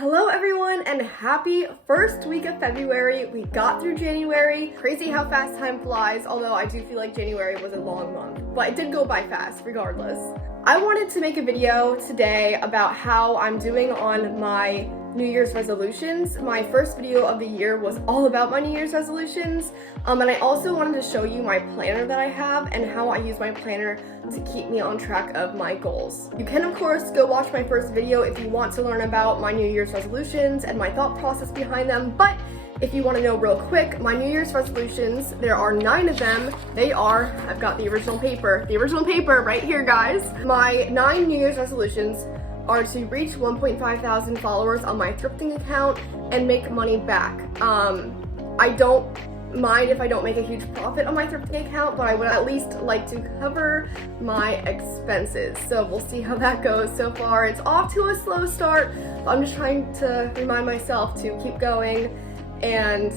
Hello everyone and happy first week of February. We got through January. Crazy how fast time flies, although I do feel like January was a long month, but it did go by fast regardless. I wanted to make a video today about how I'm doing on my New Year's resolutions. My first video of the year was all about my New Year's resolutions, and I also wanted to show you my planner that I have and how I use my planner to keep me on track of my goals. You can of course go watch my first video if you want to learn about my New Year's resolutions and my thought process behind them, but if you want to know real quick, my New Year's resolutions, there are 9 of them. I've got the original paper right here, guys. My 9 New Year's resolutions are to reach 1.5 thousand followers on my thrifting account and make money back. I don't mind if I don't make a huge profit on my thrifting account, but I would at least like to cover my expenses. So we'll see how that goes. So far, it's off to a slow start, but I'm just trying to remind myself to keep going and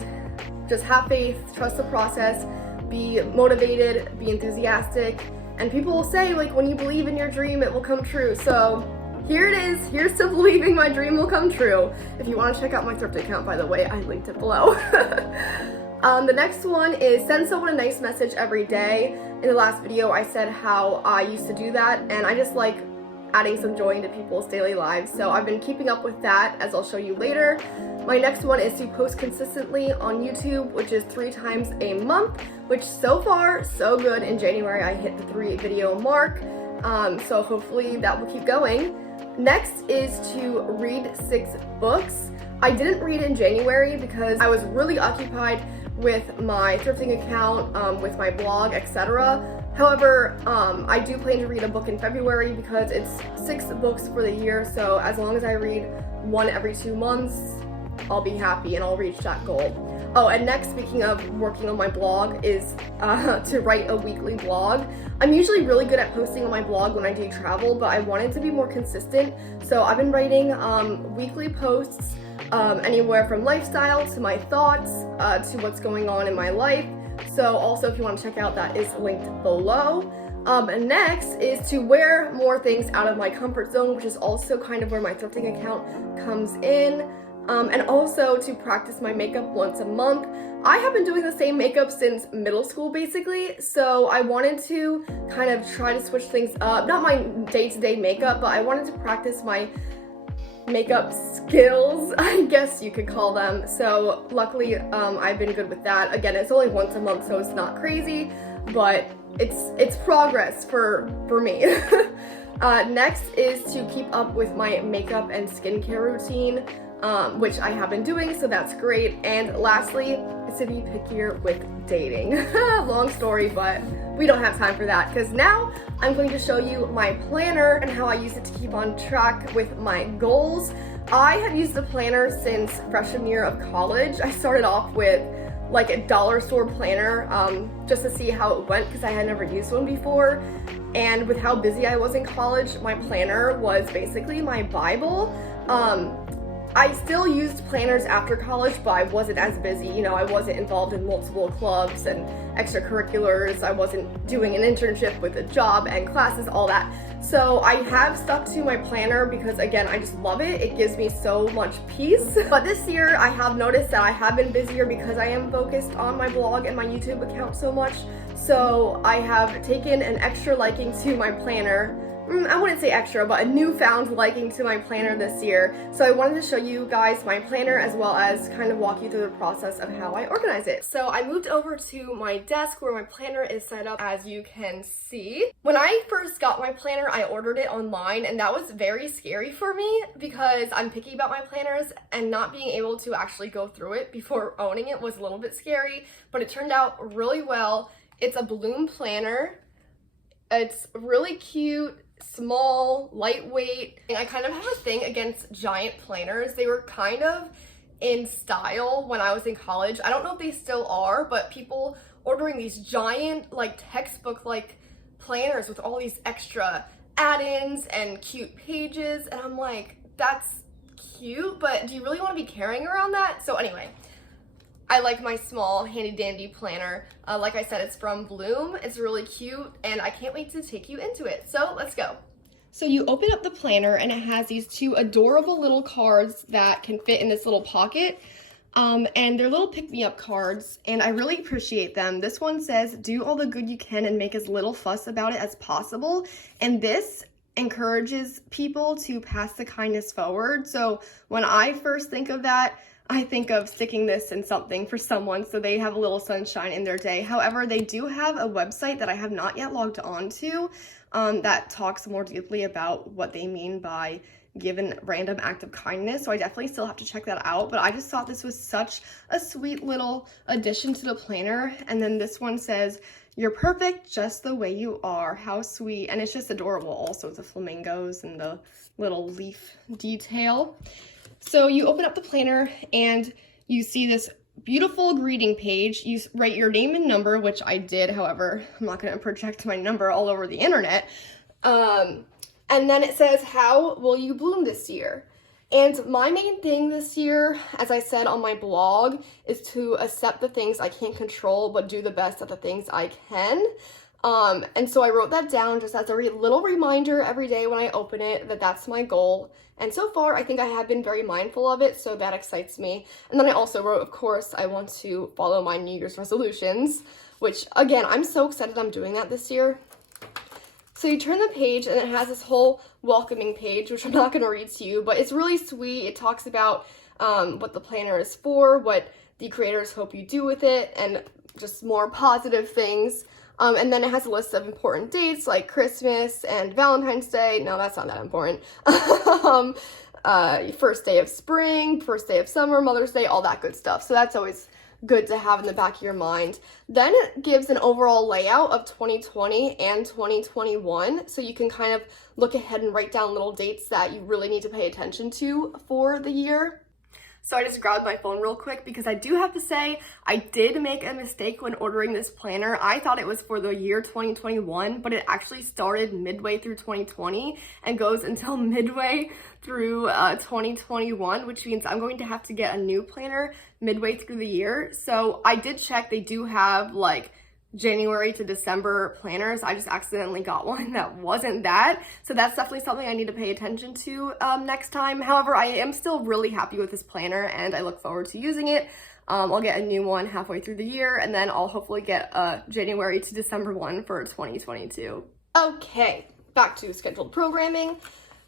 just have faith, trust the process, be motivated, be enthusiastic, and people will say, like, when you believe in your dream, it will come true. So here it is. Here's to believing my dream will come true. If you want to check out my thrift account, by the way, I linked it below. The next one is send someone a nice message every day. In the last video, I said how I used to do that, and I just like adding some joy into people's daily lives. So I've been keeping up with that, as I'll show you later. My next one is to post consistently on YouTube, which is 3 times a month, which so far, so good. In January, I hit the 3 video mark. So hopefully that will keep going. Next is to read 6 books. I didn't read in January because I was really occupied with my thrifting account, with my blog, etc. However, I do plan to read a book in February because it's 6 books for the year, so as long as I read 1 every 2 months, I'll be happy and I'll reach that goal. Oh, and next, speaking of working on my blog, is to write a weekly blog. I'm usually really good at posting on my blog when I do travel, but I wanted to be more consistent, so I've been writing weekly posts, anywhere from lifestyle to my thoughts, to what's going on in my life. So also, if you want to check out, that is linked below. And next is to wear more things out of my comfort zone, which is also kind of where my thrifting account comes in. And also to practice my makeup once a month. I have been doing the same makeup since middle school, basically, so I wanted to kind of try to switch things up. Not my day-to-day makeup, but I wanted to practice my makeup skills, I guess you could call them. So luckily, I've been good with that. Again, it's only once a month, so it's not crazy, but it's progress for me. Next is to keep up with my makeup and skincare routine, which I have been doing, so that's great. And lastly, is to be pickier with dating. Long story, but we don't have time for that because now I'm going to show you my planner and how I use it to keep on track with my goals. I have used the planner since freshman year of college. I started off with like a dollar store planner just to see how it went because I had never used one before. And with how busy I was in college, my planner was basically my Bible. I still used planners after college, but I wasn't as busy. You know, I wasn't involved in multiple clubs and extracurriculars. I wasn't doing an internship with a job and classes, all that. So I have stuck to my planner because, again, I just love it. It gives me so much peace. But this year, I have noticed that I have been busier because I am focused on my blog and my YouTube account so much. So I have taken an extra liking to my planner. I wouldn't say extra, but a newfound liking to my planner this year. So I wanted to show you guys my planner as well as kind of walk you through the process of how I organize it. So I moved over to my desk where my planner is set up, as you can see. When I first got my planner, I ordered it online, and that was very scary for me because I'm picky about my planners, and not being able to actually go through it before owning it was a little bit scary, but it turned out really well. It's a Bloom planner. It's really cute, small, lightweight, and I kind of have a thing against giant planners. They were kind of in style when I was in college. I don't know if they still are, but people ordering these giant, like, textbook-like planners with all these extra add-ins and cute pages, and I'm like, that's cute, but do you really want to be carrying around that? So anyway, I like my small handy dandy planner. Like I said, it's from Bloom. It's really cute and I can't wait to take you into it. So let's go. So you open up the planner and it has these two adorable little cards that can fit in this little pocket. And they're little pick-me-up cards, and I really appreciate them. This one says, do all the good you can and make as little fuss about it as possible. And this encourages people to pass the kindness forward. So when I first think of that, I think of sticking this in something for someone so they have a little sunshine in their day. However, they do have a website that I have not yet logged on to that talks more deeply about what they mean by given random act of kindness, so I definitely still have to check that out. But I just thought this was such a sweet little addition to the planner. And then this one says, you're perfect just the way you are. How sweet. And it's just adorable also, the flamingos and the little leaf detail. So you open up the planner and you see this beautiful greeting page. You write your name and number, which I did. However, I'm not going to project my number all over the internet. And then it says, how will you bloom this year? And my main thing this year, as I said on my blog, is to accept the things I can't control, but do the best at the things I can. And so I wrote that down just as a little reminder every day when I open it that that's my goal. And so far, I think I have been very mindful of it, so that excites me. And then I also wrote, of course, I want to follow my New Year's resolutions, which, again, I'm so excited I'm doing that this year. So you turn the page and it has this whole welcoming page, which I'm not going to read to you, but it's really sweet. It talks about what the planner is for, what the creators hope you do with it, and just more positive things. And then it has a list of important dates like Christmas and Valentine's Day. No, that's not that important. First day of spring, first day of summer, Mother's Day, all that good stuff. So that's always good to have in the back of your mind. Then it gives an overall layout of 2020 and 2021, so you can kind of look ahead and write down little dates that you really need to pay attention to for the year. So I just grabbed my phone real quick because I do have to say I did make a mistake when ordering this planner. I thought it was for the year 2021, but it actually started midway through 2020 and goes until midway through 2021, which means I'm going to have to get a new planner midway through the year. So I did check, they do have like January to December planners. I just accidentally got one that wasn't that. So that's definitely something I need to pay attention to next time. However, I am still really happy with this planner and I look forward to using it. I'll get a new one halfway through the year and then I'll hopefully get a January to December one for 2022. Okay, back to scheduled programming.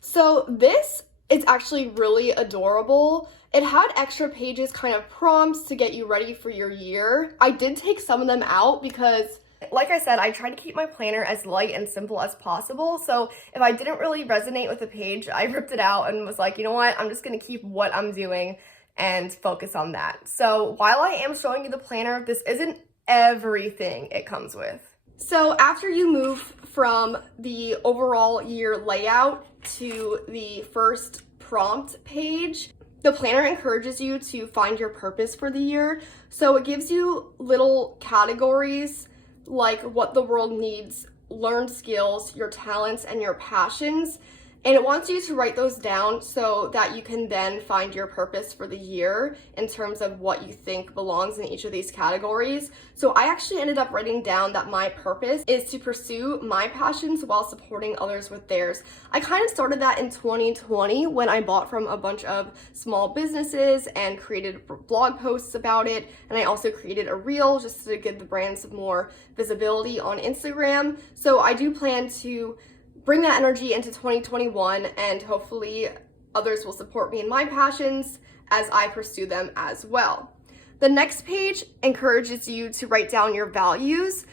So this is actually really adorable. It had extra pages, kind of prompts to get you ready for your year. I did take some of them out because, like I said, I try to keep my planner as light and simple as possible. So if I didn't really resonate with the page, I ripped it out and was like, you know what, I'm just gonna keep what I'm doing and focus on that. So while I am showing you the planner, this isn't everything it comes with. So after you move from the overall year layout to the first prompt page, the planner encourages you to find your purpose for the year. So it gives you little categories like what the world needs, learned skills, your talents, and your passions. And it wants you to write those down so that you can then find your purpose for the year in terms of what you think belongs in each of these categories. So I actually ended up writing down that my purpose is to pursue my passions while supporting others with theirs. I kind of started that in 2020 when I bought from a bunch of small businesses and created blog posts about it. And I also created a reel just to give the brand some more visibility on Instagram. So I do plan to bring that energy into 2021 and hopefully others will support me in my passions as I pursue them as well. The next page encourages you to write down your values.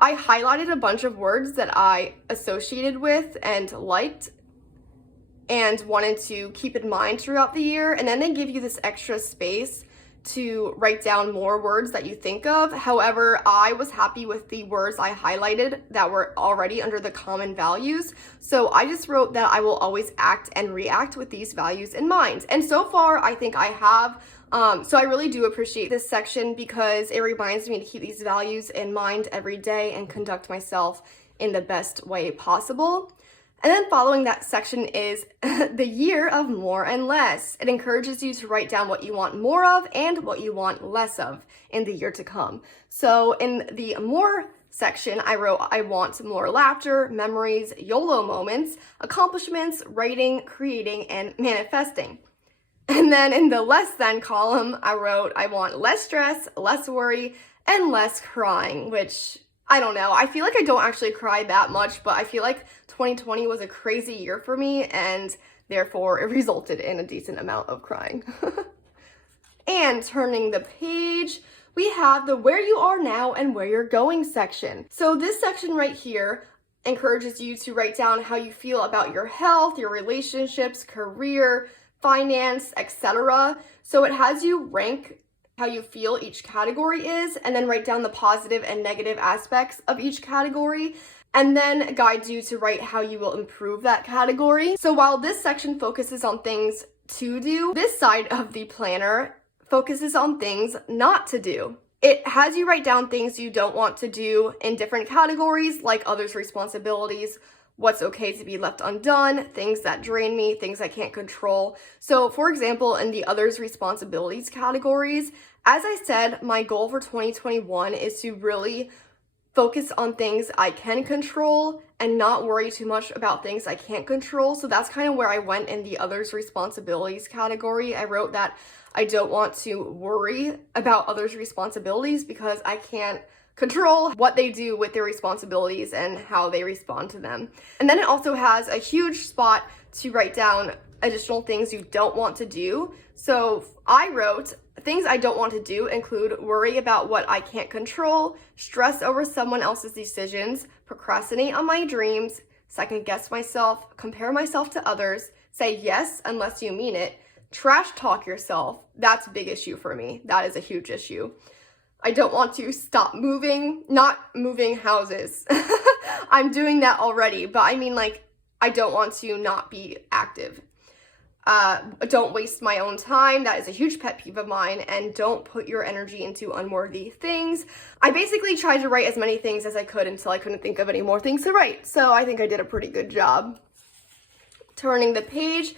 I highlighted a bunch of words that I associated with and liked and wanted to keep in mind throughout the year, and then they give you this extra space to write down more words that you think of. However, I was happy with the words I highlighted that were already under the common values. So I just wrote that I will always act and react with these values in mind. And so far, I think I have. So I really do appreciate this section because it reminds me to keep these values in mind every day and conduct myself in the best way possible. And then following that section is the year of more and less. It encourages you to write down what you want more of and what you want less of in the year to come. So in the more section, I wrote, I want more laughter, memories, YOLO moments, accomplishments, writing, creating, and manifesting. And then in the less than column, I wrote, I want less stress, less worry, and less crying, which I don't know. I feel like I don't actually cry that much, but I feel like 2020 was a crazy year for me, and therefore it resulted in a decent amount of crying. And turning the page, we have the where you are now and where you're going section. So this section right here encourages you to write down how you feel about your health, your relationships, career, finance, etc. So it has you rank how you feel each category is, and then write down the positive and negative aspects of each category, and then guides you to write how you will improve that category. So while this section focuses on things to do, this side of the planner focuses on things not to do. It has you write down things you don't want to do in different categories, like others' responsibilities, what's okay to be left undone, things that drain me, things I can't control. So for example, in the others' responsibilities categories, as I said, my goal for 2021 is to really focus on things I can control and not worry too much about things I can't control. So that's kind of where I went in the others' responsibilities category. I wrote that I don't want to worry about others' responsibilities because I can't control what they do with their responsibilities and how they respond to them. And then it also has a huge spot to write down additional things you don't want to do. So I wrote, things I don't want to do include worry about what I can't control, stress over someone else's decisions, procrastinate on my dreams, second guess myself, compare myself to others, say yes unless you mean it, trash talk yourself. That's a big issue for me. That is a huge issue. I don't want to stop moving, not moving houses. I'm doing that already, but I mean, like, I don't want to not be active. Don't waste my own time. That is a huge pet peeve of mine. And don't put your energy into unworthy things. I basically tried to write as many things as I could until I couldn't think of any more things to write. So I think I did a pretty good job. Turning the page,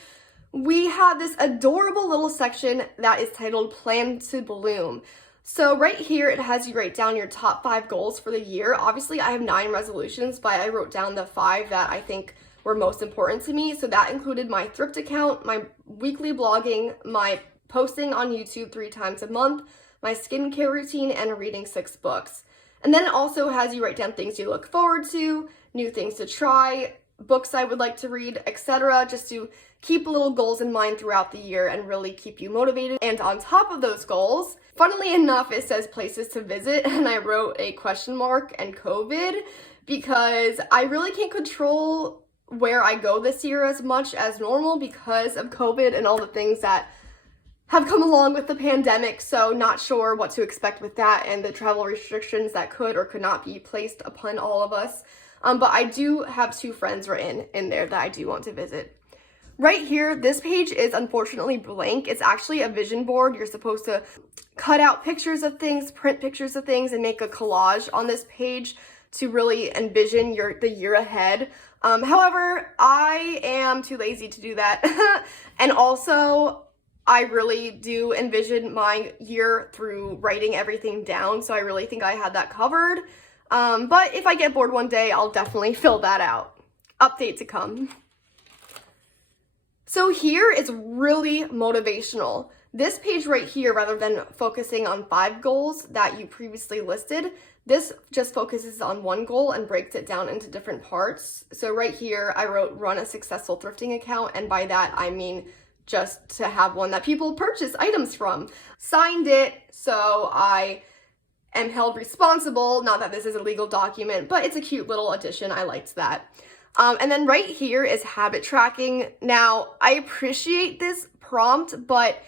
we have this adorable little section that is titled Plan to Bloom. So right here, it has you write down your top 5 goals for the year. Obviously, I have 9 resolutions, but I wrote down the 5 that I think were most important to me. So that included my thrift account, my weekly blogging, my posting on YouTube 3 times a month, my skincare routine, and reading 6 books. And then it also has you write down things you look forward to, new things to try, books I would like to read, etc. Just to keep little goals in mind throughout the year and really keep you motivated. And on top of those goals, funnily enough, it says places to visit, and I wrote a question mark and COVID because I really can't control where I go this year as much as normal because of COVID and all the things that have come along with the pandemic. So not sure what to expect with that and the travel restrictions that could or could not be placed upon all of us. But I do have 2 friends written in there that I do want to visit. Right here, this page is unfortunately blank. It's actually a vision board. You're supposed to cut out pictures of things, print pictures of things, and make a collage on this page to really envision the year ahead. However, I am too lazy to do that. And also, I really do envision my year through writing everything down, so I really think I had that covered. But if I get bored one day, I'll definitely fill that out. Update to come. So here is really motivational. This page right here, rather than focusing on 5 goals that you previously listed, this just focuses on 1 goal and breaks it down into different parts. So right here, I wrote run a successful thrifting account, and by that, I mean just to have one that people purchase items from. Signed it, so I am held responsible. Not that this is a legal document, but it's a cute little addition. I liked that. And then right here is habit tracking. Now, I appreciate this prompt, but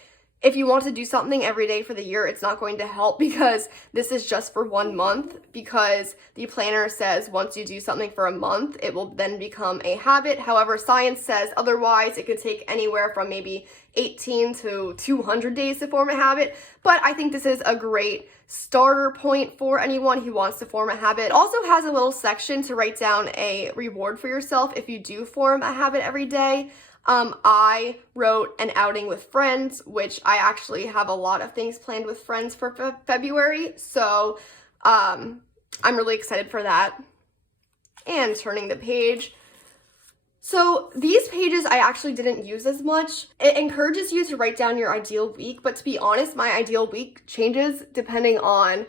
if you want to do something every day for the year, it's not going to help because this is just for 1 month, because the planner says once you do something for a month, it will then become a habit. However, science says otherwise. It could take anywhere from maybe 18 to 200 days to form a habit, but I think this is a great starter point for anyone who wants to form a habit. It also has a little section to write down a reward for yourself if you do form a habit every day. I wrote an outing with friends, which I actually have a lot of things planned with friends for February. So, I'm really excited for that. And turning the page. So these pages I actually didn't use as much. It encourages you to write down your ideal week, but to be honest, my ideal week changes depending on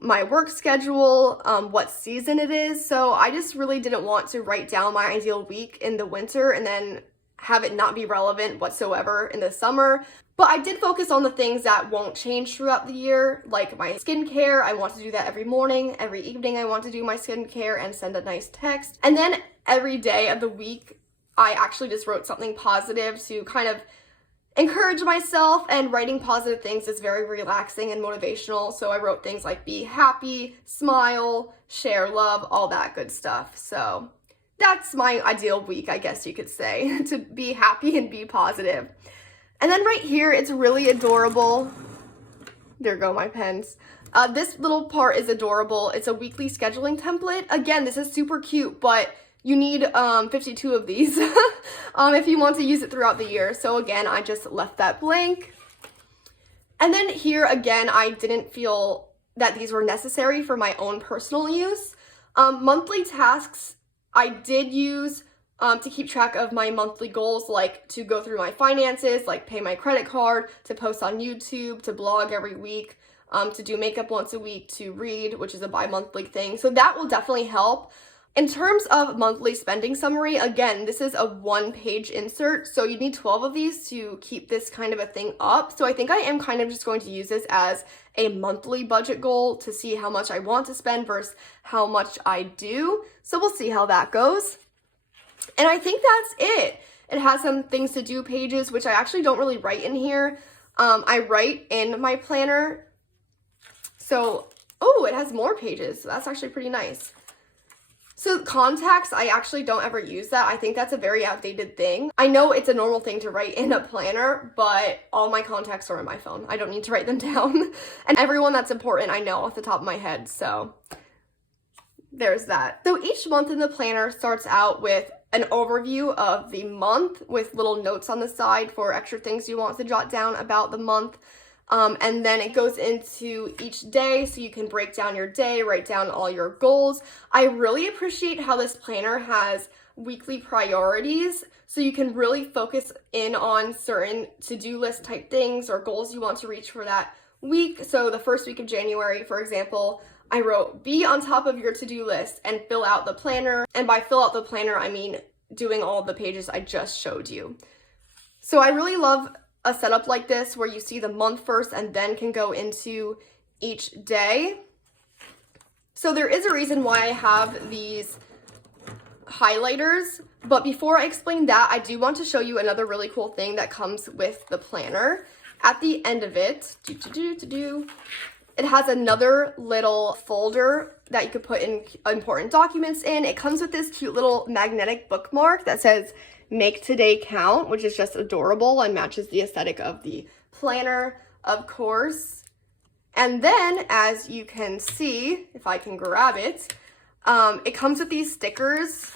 my work schedule, what season it is. So I just really didn't want to write down my ideal week in the winter and then have it not be relevant whatsoever in the summer. But I did focus on the things that won't change throughout the year, like my skincare. I want to do that every morning. Every evening I want to do my skincare and send a nice text. And then every day of the week, I actually just wrote something positive to kind of encourage myself, and writing positive things is very relaxing and motivational. So I wrote things like be happy, smile, share love, all that good stuff. So that's my ideal week, I guess you could say, to be happy and be positive. And then right here, it's really adorable. There go my pens. This little part is adorable. It's a weekly scheduling template. Again, this is super cute, but you need 52 of these if you want to use it throughout the year. So again, I just left that blank. And then here again, I didn't feel that these were necessary for my own personal use. Monthly tasks I did use to keep track of my monthly goals, like to go through my finances, like pay my credit card, to post on YouTube, to blog every week, to do makeup once a week, to read, which is a bi-monthly thing. So that will definitely help. In terms of monthly spending summary, again, this is a 1-page insert, so you need 12 of these to keep this kind of a thing up. So I think I am kind of just going to use this as a monthly budget goal to see how much I want to spend versus how much I do. So we'll see how that goes. And I think that's it. It has some things to do pages, which I actually don't really write in here. I write in my planner. So, oh, it has more pages. So that's actually pretty nice. So contacts, I actually don't ever use that. I think that's a very outdated thing. I know it's a normal thing to write in a planner, but all my contacts are in my phone. I don't need to write them down. And everyone that's important I know off the top of my head, so there's that. So each month in the planner starts out with an overview of the month with little notes on the side for extra things you want to jot down about the month. And then it goes into each day, so you can break down your day, write down all your goals. I really appreciate how this planner has weekly priorities, so you can really focus in on certain to-do list type things or goals you want to reach for that week. So the first week of January, for example, I wrote be on top of your to-do list and fill out the planner. And by fill out the planner, I mean doing all of the pages I just showed you. So I really love a setup like this where you see the month first and then can go into each day. So there is a reason why I have these highlighters, but before I explain that, I do want to show you another really cool thing that comes with the planner. At the end of it, it has another little folder that you could put in important documents in. It comes with this cute little magnetic bookmark that says Make Today Count, which is just adorable and matches the aesthetic of the planner, of course. And then, as you can see, if I can grab it, it comes with these stickers.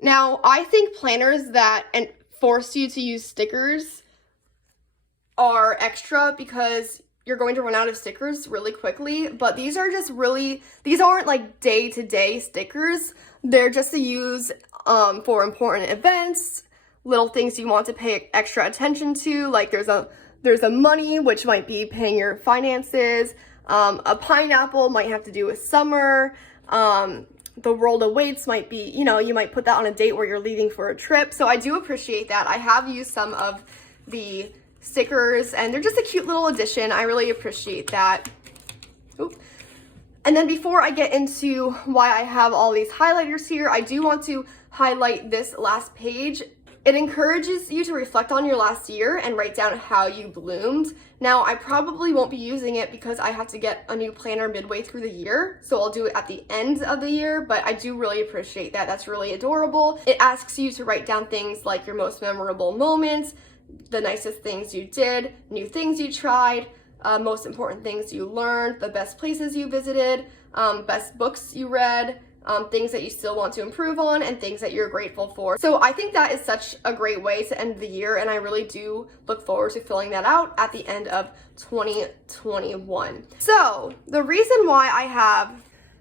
Now, I think planners that force you to use stickers are extra because you're going to run out of stickers really quickly, but these are just these aren't like day-to-day stickers. They're just to use for important events, little things you want to pay extra attention to, like there's a money, which might be paying your finances, a pineapple might have to do with summer, the world awaits might be, you might put that on a date where you're leaving for a trip. So I do appreciate that. I have used some of the stickers and they're just a cute little addition. I really appreciate that. Oop. And then before I get into why I have all these highlighters here, I do want to highlight this last page. It encourages you to reflect on your last year and write down how you bloomed. Now, I probably won't be using it because I have to get a new planner midway through the year, so I'll do it at the end of the year, but I do really appreciate that. That's really adorable. It asks you to write down things like your most memorable moments, the nicest things you did, new things you tried, most important things you learned, the best places you visited, best books you read, things that you still want to improve on, and things that you're grateful for. So I think that is such a great way to end the year, and I really do look forward to filling that out at the end of 2021. So the reason why I have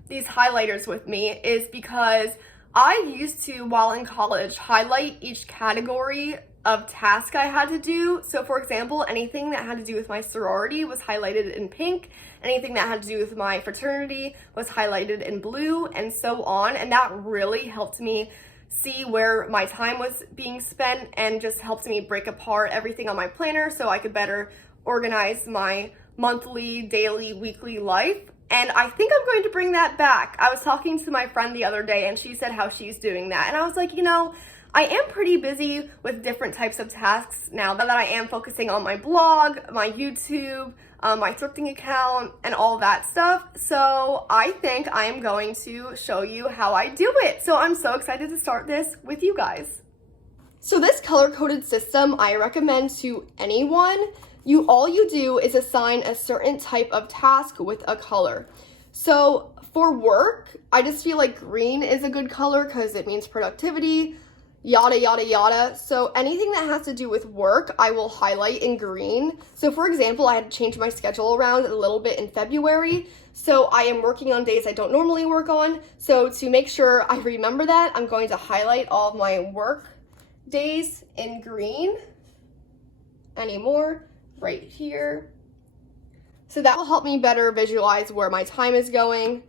these highlighters with me is because I used to, while in college, highlight each category of task I had to do. So for example, anything that had to do with my sorority was highlighted in pink, anything that had to do with my fraternity was highlighted in blue, and so on. And that really helped me see where my time was being spent, and just helped me break apart everything on my planner so I could better organize my monthly, daily, weekly life. And I think I'm going to bring that back. I was talking to my friend the other day, and she said how she's doing that. And I was like, you know, I am pretty busy with different types of tasks now that I am focusing on my blog, my YouTube, my thrifting account, and all that stuff. So I think I am going to show you how I do it. So I'm so excited to start this with you guys. So this color-coded system I recommend to anyone. All you do is assign a certain type of task with a color. So for work, I just feel like green is a good color because it means productivity, yada, yada, yada. So anything that has to do with work, I will highlight in green. So for example, I had to change my schedule around a little bit in February. So I am working on days I don't normally work on. So to make sure I remember that, I'm going to highlight all of my work days in green. Any more? Right here. So that will help me better visualize where my time is going.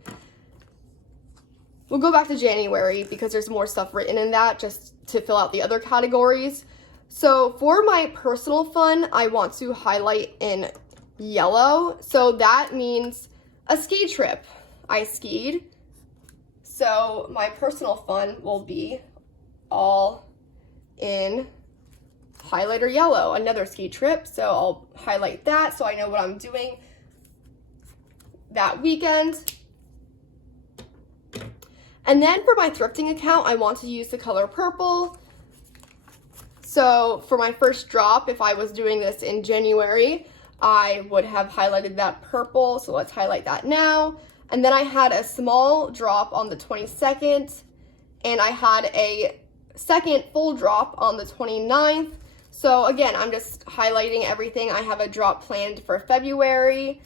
We'll go back to January because there's more stuff written in that just to fill out the other categories. So for my personal fun, I want to highlight in yellow. So that means a ski trip. I skied. So my personal fun will be all in highlighter yellow, another ski trip. So I'll highlight that so I know what I'm doing that weekend. And then for my thrifting account, I want to use the color purple. So for my first drop, if I was doing this in January, I would have highlighted that purple. So let's highlight that now. And then I had a small drop on the 22nd, and I had a second full drop on the 29th. So again, I'm just highlighting everything. I have a drop planned for February.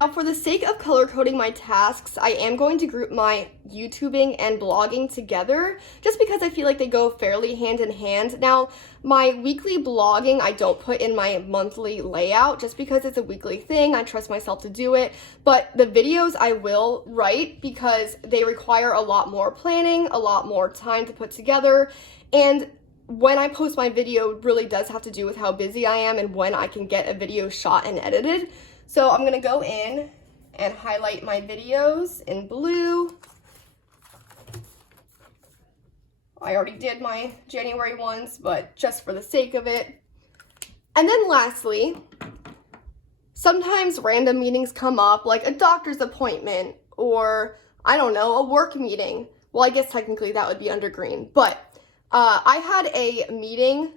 Now, for the sake of color coding my tasks, I am going to group my YouTubing and blogging together just because I feel like they go fairly hand in hand. Now, my weekly blogging, I don't put in my monthly layout just because it's a weekly thing. I trust myself to do it. But the videos I will write because they require a lot more planning, a lot more time to put together. And when I post my video, it really does have to do with how busy I am and when I can get a video shot and edited. So I'm gonna go in and highlight my videos in blue. I already did my January ones, but just for the sake of it. And then lastly, sometimes random meetings come up, like a doctor's appointment or, I don't know, a work meeting. Well, I guess technically that would be under green, but I had a meeting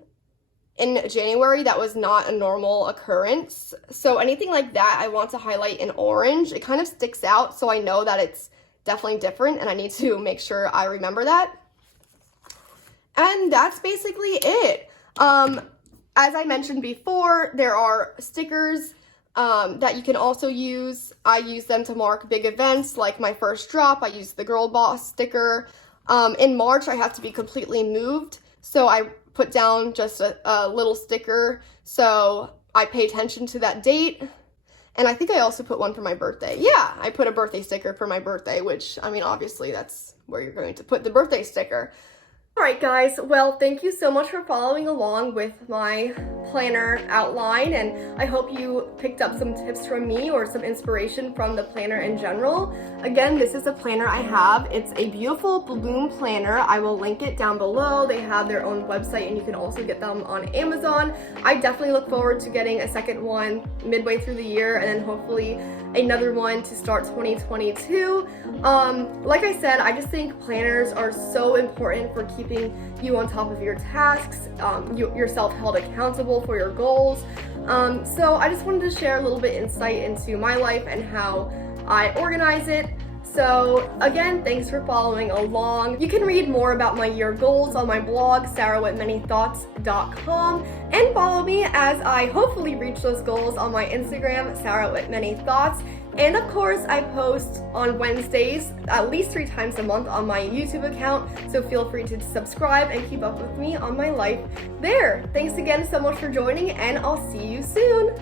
in January that was not a normal occurrence. So anything like that, I want to highlight in orange. It kind of sticks out, so I know that it's definitely different, and I need to make sure I remember that. And that's basically it. As I mentioned before, there are stickers that you can also use. I use them to mark big events, like my first drop. I use the Girl Boss sticker. In March, I have to be completely moved, so I put down just a little sticker so I pay attention to that date. And I think I also put one for my birthday. Yeah, I put a birthday sticker for my birthday, which, I mean, obviously that's where you're going to put the birthday sticker. Alright guys, well, thank you so much for following along with my planner outline, and I hope you picked up some tips from me or some inspiration from the planner in general. Again, this is a planner I have. It's a beautiful balloon planner. I will link it down below. They have their own website and you can also get them on Amazon. I definitely look forward to getting a second one midway through the year, and then hopefully another one to start 2022. Like I said, I just think planners are so important for keeping you on top of your tasks, yourself held accountable for your goals. So I just wanted to share a little bit insight into my life and how I organize it. So again, thanks for following along. You can read more about my year goals on my blog, sarahwithmanythoughts.com, and follow me as I hopefully reach those goals on my Instagram, sarahwithmanythoughts. And of course, I post on Wednesdays at least 3 times a month on my YouTube account, so feel free to subscribe and keep up with me on my life there. Thanks again so much for joining, and I'll see you soon.